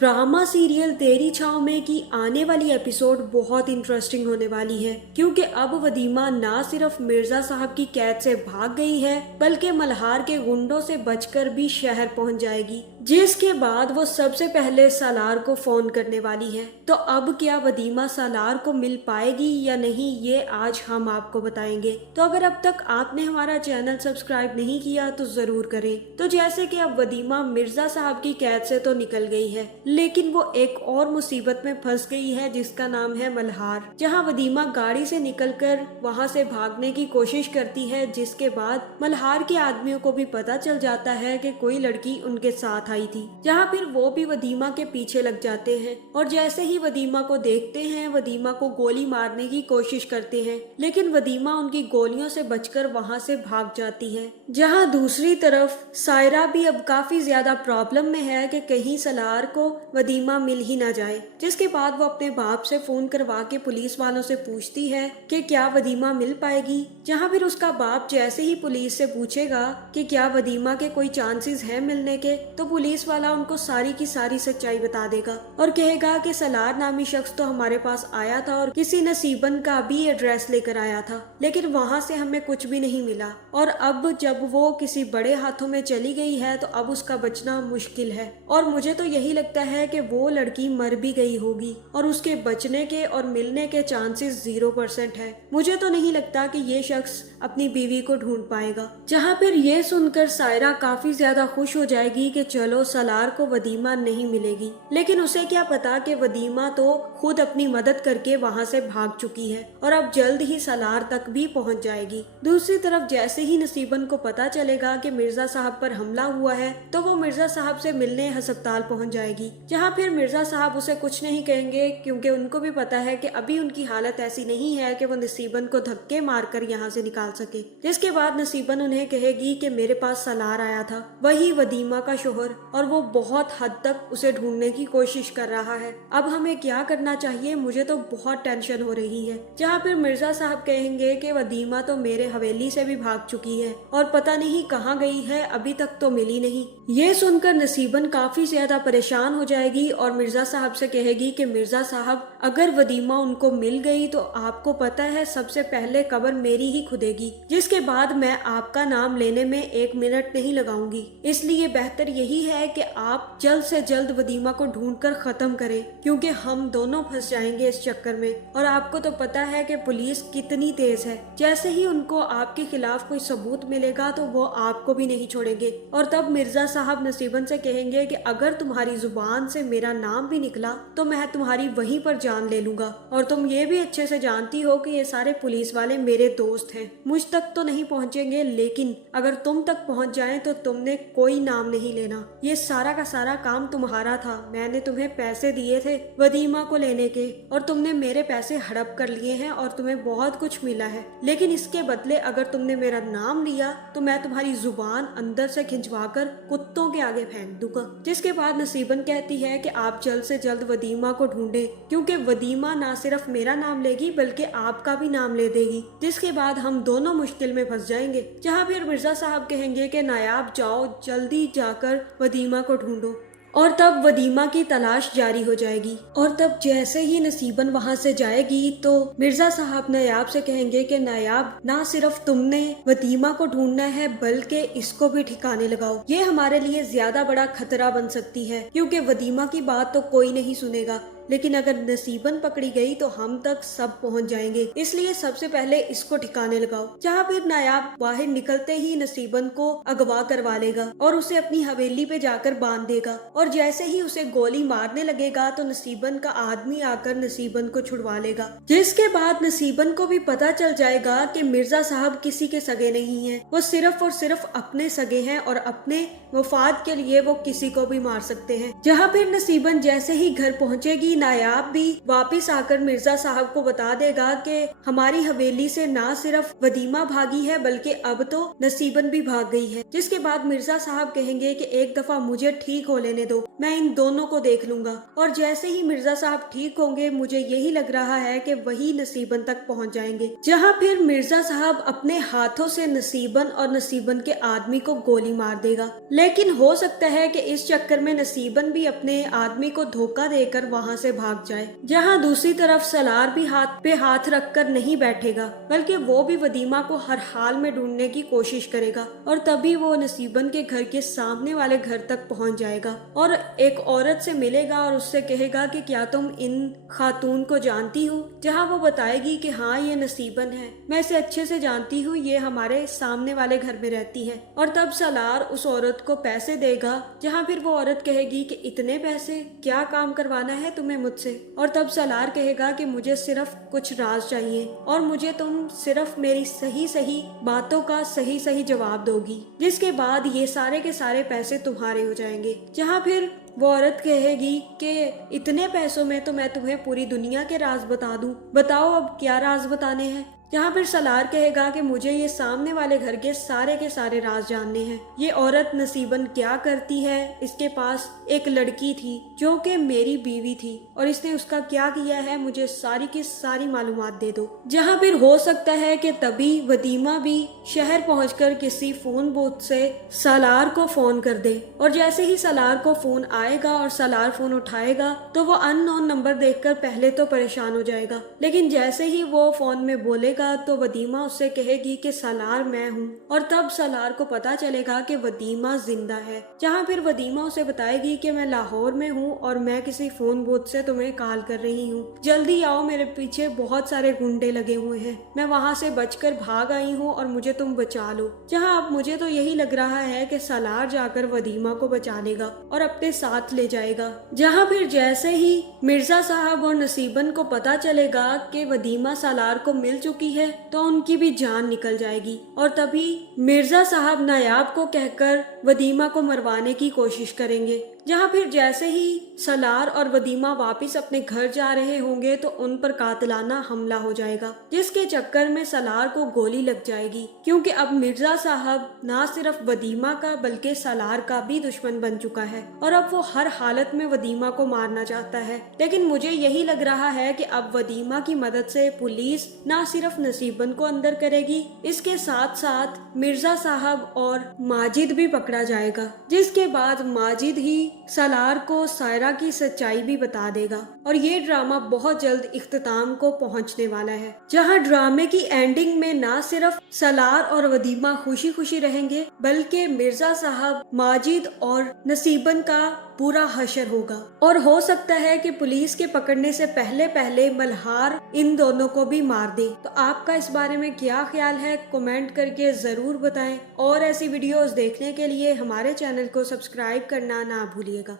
Drama serial तेरी छाँव में की आने वाली एपिसोड बहुत इंटरेस्टिंग होने वाली है, क्योंकि अब वदीमा ना सिर्फ मिर्जा साहब की कैद से भाग गई है बल्कि मल्हार के गुंडों से बचकर भी शहर पहुंच जाएगी, जिसके बाद वो सबसे पहले सालार को फोन करने वाली है। तो अब क्या वदीमा सालार को मिल पाएगी या नहीं, ये आज हम आपको बताएंगे। तो अगर अब तक आपने हमारा चैनल सब्सक्राइब नहीं किया तो जरूर करें। तो जैसे कि अब वदीमा मिर्जा साहब की कैद से तो निकल गई है, लेकिन वो एक और मुसीबत में फंस गई है जिसका नाम है मल्हार, जहां वदीमा गाड़ी से निकलकर वहां से भागने की कोशिश करती है, जिसके बाद मल्हार के आदमियों को भी पता चल जाता है कि कोई लड़की उनके साथ आई थी, जहां फिर वो भी वदीमा के पीछे लग जाते हैं और जैसे ही वदीमा को देखते हैं वदीमा को गोली मारने की कोशिश करते हैं, लेकिन वदीमा उनकी गोलियों से बचकर वहां से भाग जाती है। जहां दूसरी तरफ सायरा भी अब काफी ज्यादा प्रॉब्लम में है कि कहीं सालार को वदीमा मिल ही ना जाए, जिसके बाद वो अपने बाप से फोन करवा के पुलिस वालों से पूछती है कि क्या वदीमा मिल पाएगी। जहां फिर उसका बाप जैसे ही पुलिस से पूछेगा कि क्या वदीमा के कोई चांसेस हैं मिलने के, तो पुलिस वाला उनको सारी की सारी सच्चाई बता देगा और कहेगा कि सालार नामी शख्स तो हमारे पास आया था और किसी नसीबन का भी एड्रेस लेकर आया था, लेकिन वहां से हमें कुछ भी नहीं मिला और अब जब वो किसी बड़े हाथों में चली गई है तो अब उसका बचना मुश्किल है। और मुझे तो यही लगता है कि वो लड़की मर भी गई होगी और उसके बचने के और मिलने के चांसेस 0% है। मुझे तो नहीं लगता कि ये शख्स अपनी बीवी को ढूंढ पाएगा। जहाँ फिर ये सुनकर सायरा काफी ज्यादा खुश हो जाएगी कि चलो सालार को वदीमा नहीं मिलेगी, लेकिन उसे क्या पता कि वदीमा तो खुद अपनी मदद करके वहाँ से भाग चुकी है और अब जल्द ही सालार तक भी पहुँच जाएगी। दूसरी तरफ जैसे ही नसीबन को पता चलेगा कि मिर्जा साहब पर हमला हुआ है तो वो मिर्जा साहब से मिलने अस्पताल पहुँच जाएगी, जहाँ फिर मिर्जा साहब उसे कुछ नहीं कहेंगे क्योंकि उनको भी पता है कि अभी उनकी हालत ऐसी नहीं है कि वो नसीबन को धक्के मारकर यहाँ से निकाल सके। जिसके बाद नसीबन उन्हें कहेगी कि मेरे पास सालार आया था, वही वदीमा का शोहर, और वो बहुत हद तक उसे ढूंढने की कोशिश कर रहा है। अब हमें क्या करना चाहिए, मुझे तो बहुत टेंशन हो रही है। जहाँ फिर मिर्जा साहब कहेंगे कि वदीमा तो मेरे हवेली से भी भाग चुकी है और पता नहीं कहाँ गई है, अभी तक तो मिली नहीं। ये सुनकर नसीबन काफी ज्यादा परेशान हो जाएगी और मिर्जा साहब से कहेगी कि मिर्जा साहब अगर वदीमा उनको मिल गई तो आपको पता है सबसे पहले कब्र मेरी ही खुदेगी, जिसके बाद मैं आपका नाम लेने में 1 मिनट नहीं लगाऊंगी। इसलिए बेहतर यही है कि आप जल्द से जल्द वदीमा को ढूंढकर खत्म करें, क्योंकि हम दोनों फंस जाएंगे इस चक्कर में। और आपको तो पता है कि पुलिस कितनी तेज है, जैसे ही उनको आपके खिलाफ कोई सबूत मिलेगा तो वो आपको भी नहीं छोड़ेंगे। और तब मिर्जा साहब नसीबन से कहेंगे कि अगर तुम्हारी जुबान से मेरा नाम भी निकला तो मैं तुम्हारी वहीं पर जान ले लूंगा, और तुम ये भी अच्छे से जानती हो कि ये सारे पुलिस वाले मेरे दोस्त हैं, मुझ तक तो नहीं पहुंचेंगे, लेकिन अगर तुम तक पहुंच जाएं तो तुमने कोई नाम नहीं लेना, ये सारा का सारा काम तुम्हारा था। मैंने तुम्हें पैसे दिए थे वदीमा को लेने के और तुमने मेरे पैसे हड़प कर लिए हैं और तुम्हें बहुत कुछ मिला है, लेकिन इसके बदले अगर तुमने मेरा नाम लिया तो मैं तुम्हारी जुबान अंदर से खिंचवा कर कुत्तों के आगे फेंक दूंगा। जिसके बाद नसीबन कहती है कि आप जल्द से जल्द वदीमा को ढूंढें, क्योंकि वदीमा ना सिर्फ मेरा नाम लेगी बल्कि आपका भी नाम ले देगी, जिसके बाद हम दोनों मुश्किल में फंस जाएंगे। जहाँ फिर मिर्जा साहब कहेंगे कि नायाब जाओ जल्दी जाकर वदीमा को ढूंढो, और तब वदीमा की तलाश जारी हो जाएगी। और तब जैसे ही नसीबन वहां से जाएगी तो मिर्जा साहब नायाब से कहेंगे कि नायाब ना सिर्फ तुमने वदीमा को ढूंढना है बल्कि इसको भी ठिकाने लगाओ, ये हमारे लिए ज्यादा बड़ा खतरा बन सकती है, क्योंकि वदीमा की बात तो कोई नहीं सुनेगा, लेकिन अगर नसीबन पकड़ी गई तो हम तक सब पहुंच जाएंगे, इसलिए सबसे पहले इसको ठिकाने लगाओ। जहाँ फिर नायाब बाहर निकलते ही नसीबन को अगवा करवा लेगा और उसे अपनी हवेली पे जाकर बांध देगा, और जैसे ही उसे गोली मारने लगेगा तो नसीबन का आदमी आकर नसीबन को छुड़वा लेगा। जिसके बाद नसीबन को भी पता चल जाएगा कि मिर्जा साहब किसी के सगे नहीं हैं, वो सिर्फ और सिर्फ अपने सगे हैं और अपने मफाद के लिए वो किसी को भी मार सकते हैं। जहाँ फिर नसीबन जैसे ही घर पहुँचेगी नायाब भी वापस आकर मिर्जा साहब को बता देगा कि हमारी हवेली से ना सिर्फ वदीमा भागी है बल्कि अब तो नसीबन भी भाग गई है। जिसके बाद मिर्जा साहब कहेंगे कि एक दफा मुझे ठीक हो लेने दो, मैं इन दोनों को देख लूंगा। और जैसे ही मिर्जा साहब ठीक होंगे मुझे यही लग रहा है कि वही नसीबन तक पहुंच जाएंगे, जहां फिर मिर्जा साहब अपने हाथों से नसीबन और नसीबन के आदमी को गोली मार देगा। लेकिन हो सकता है कि इस चक्कर में नसीबन भी अपने आदमी को धोखा देकर वहां से भाग जाए। जहां दूसरी तरफ सलार भी हाथ पे हाथ रखकर नहीं बैठेगा बल्कि वो भी वदीमा को हर हाल में ढूंढने की कोशिश करेगा और तभी वो नसीबन के घर के सामने वाले घर तक पहुंच जाएगा और एक औरत से मिलेगा और उससे कहेगा कि क्या तुम इन खातून को जानती हो। जहां वो बताएगी कि हाँ ये नसीबन है, मैं इसे अच्छे से जानती हूँ, ये हमारे सामने वाले घर में रहती है। और तब सलार उस औरत को पैसे देगा। जहाँ फिर वो औरत कहेगी कि इतने पैसे, क्या काम करवाना है तुम्हें मुझसे। और तब सलार कहेगा कि मुझे सिर्फ कुछ राज चाहिए और मुझे तुम सिर्फ मेरी सही सही बातों का सही सही जवाब दोगी, जिसके बाद ये सारे के सारे पैसे तुम्हारे हो जाएंगे। जहाँ फिर वो औरत कहेगी कि इतने पैसों में तो मैं तुम्हें पूरी दुनिया के राज बता दूं, बताओ अब क्या राज बताने हैं। जहाँ फिर सलार कहेगा कि मुझे ये सामने वाले घर के सारे राज जानने हैं। ये औरत नसीबन क्या करती है, इसके पास एक लड़की थी जो कि मेरी बीवी थी और इसने उसका क्या किया है, मुझे सारी की सारी मालूमात दे दो। जहाँ फिर हो सकता है कि तभी वदीमा भी शहर पहुंचकर किसी फोन बूथ से सलार को फोन कर दे और जैसे ही सलार को फोन आएगा और सलार फोन उठाएगा तो वो अननोन नंबर देखकर पहले तो परेशान हो जाएगा, लेकिन जैसे ही वो फोन में बोलेगा तो वदीमा उससे कहेगी कि सलार मैं हूँ और तब सलार को पता चलेगा कि वदीमा जिंदा है। जहाँ फिर वदीमा उसे बताएगी कि मैं लाहौर में हूँ और मैं किसी फोन बूथ से तुम्हें कॉल कर रही हूँ, जल्दी आओ, मेरे पीछे बहुत सारे गुंडे लगे हुए हैं, मैं वहाँ से बचकर भाग आई हूँ और मुझे तुम बचा लो। जहाँ अब मुझे तो यही लग रहा है कि सलार जाकर वदीमा को बचा लेगा और अपने साथ ले जाएगा। जहाँ फिर जैसे ही मिर्जा साहब और नसीबन को पता चलेगा कि वदीमा सलार को मिल चुकी है तो उनकी भी जान निकल जाएगी और तभी मिर्जा साहब नायाब को कहकर वदीमा को मरवाने की कोशिश करेंगे। जहाँ फिर जैसे ही सलार और वदीमा वापस अपने घर जा रहे होंगे तो उन पर कातिलाना हमला हो जाएगा, जिसके चक्कर में सलार को गोली लग जाएगी, क्योंकि अब मिर्जा साहब ना सिर्फ वदीमा का बल्कि सलार का भी दुश्मन बन चुका है और अब वो हर हालत में वदीमा को मारना चाहता है। लेकिन मुझे यही लग रहा है कि अब वदीमा की मदद से पुलिस ना सिर्फ नसीबन को अंदर करेगी, इसके साथ साथ मिर्जा साहब और माजिद भी पकड़ा जाएगा, जिसके बाद माजिद ही सलार को सायरा की सच्चाई भी बता देगा और ये ड्रामा बहुत जल्द इख्तिताम को पहुंचने वाला है, जहां ड्रामे की एंडिंग में ना सिर्फ सलार और वदीमा खुशी खुशी रहेंगे बल्कि मिर्जा साहब, माजिद और नसीबन का पूरा हशर होगा। और हो सकता है कि पुलिस के पकड़ने से पहले पहले मल्हार इन दोनों को भी मार दे। तो आपका इस बारे में क्या ख्याल है, कमेंट करके जरूर बताएं और ऐसी वीडियोस देखने के लिए हमारे चैनल को सब्सक्राइब करना ना भूलिएगा।